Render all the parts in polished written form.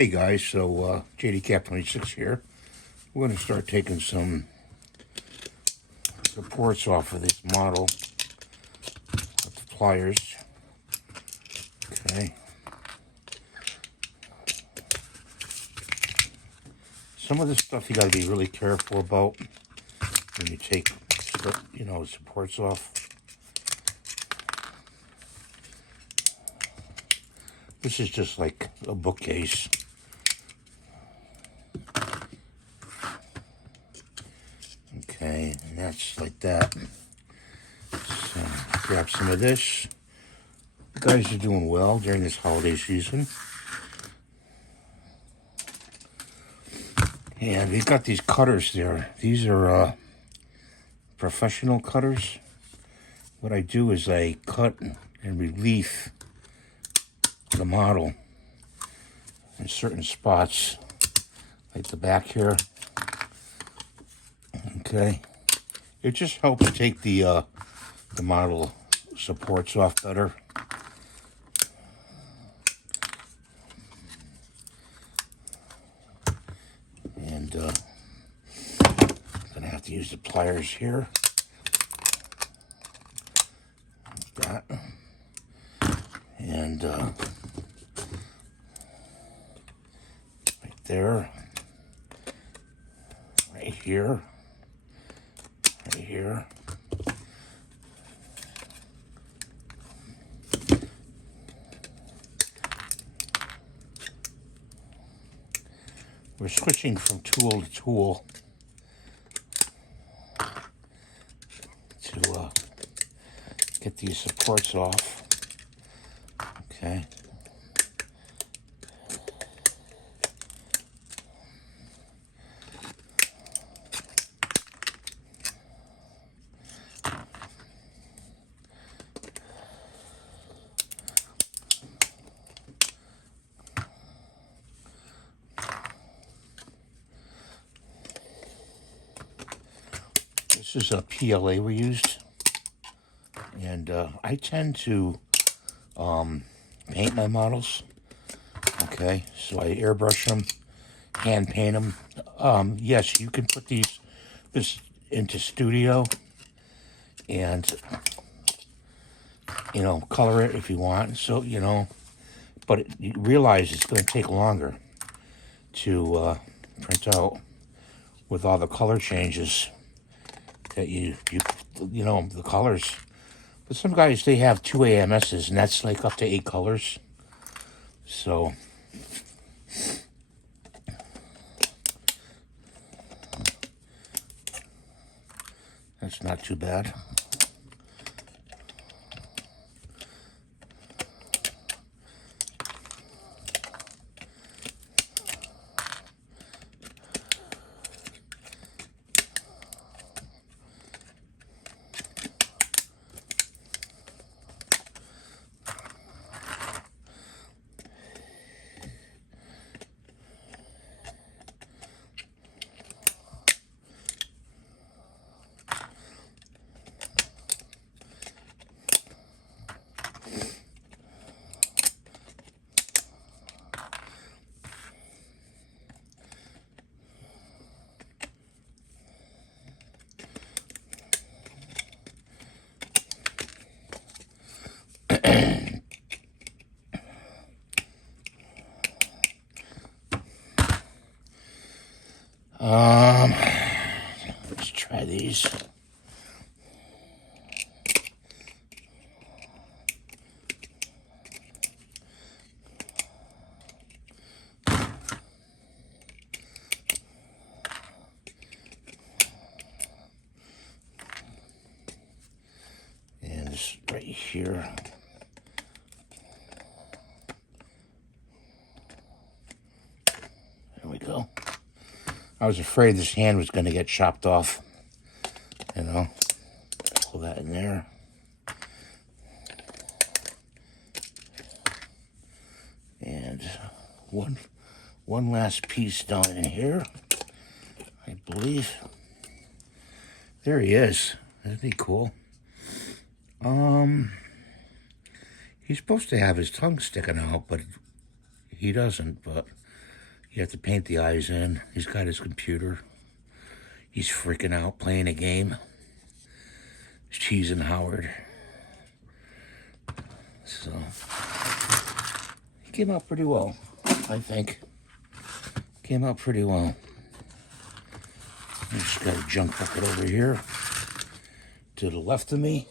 Hey guys, so JD Cap 26 here. We're going to start taking some supports off of this model with the pliers. Okay. Some of this stuff you got to be really careful about when you take, supports off. This is just like a bookcase. Okay, and that's like that. So grab some of this. You guys are doing well during this holiday season. And we've got these cutters there. These are professional cutters. What I do is I cut and relief the model in certain spots, like the back here. Okay, it just helps take the model supports off better. And I'm gonna have to use the pliers here. Like that. And right there, right here, right here. We're switching from tool to tool to get these supports off. Okay. This is a PLA we used, and I tend to paint my models. Okay, so I airbrush them, hand paint them. Yes, you can put this into Studio and color it if you want. So but you realize it's going to take longer to print out with all the color changes that the colors. But some guys, they have 2 AMSs, and that's like up to 8 colors. So that's not too bad. Let's try these. And this right here. There we go. I was afraid this hand was going to get chopped off. Pull that in there. And one last piece down in here, I believe. There he is. That'd be cool. He's supposed to have his tongue sticking out, but he doesn't. But You have to paint the eyes in. He's got his computer. He's freaking out playing a game. He's cheesing Howard. So, he came out pretty well, I think. Came out pretty well. I just got a junk bucket over here to the left of me.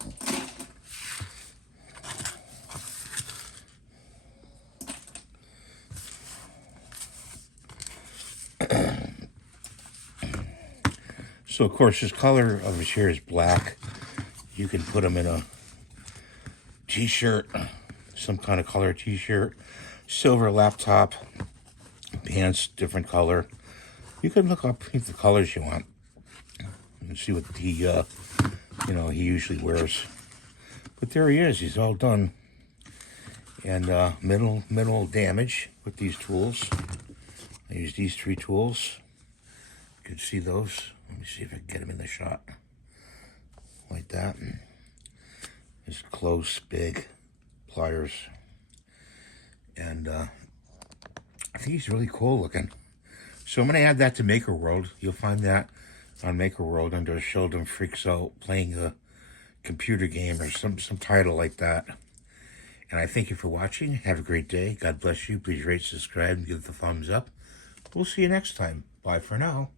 So, of course, his color of his hair is black. You can put him in a t-shirt, some kind of color t-shirt, silver laptop, pants, different color. You can look up the colors you want and see what he, he usually wears. But there he is. He's all done. And minimal damage with these tools. I use these 3 tools. You can see those. Let me see if I can get him in the shot. Like that. Just close, big pliers. And I think he's really cool looking. So I'm going to add that to Maker World. You'll find that on Maker World under Sheldon Freaks Out playing a computer game or some title like that. And I thank you for watching. Have a great day. God bless you. Please rate, subscribe, and give it the thumbs up. We'll see you next time. Bye for now.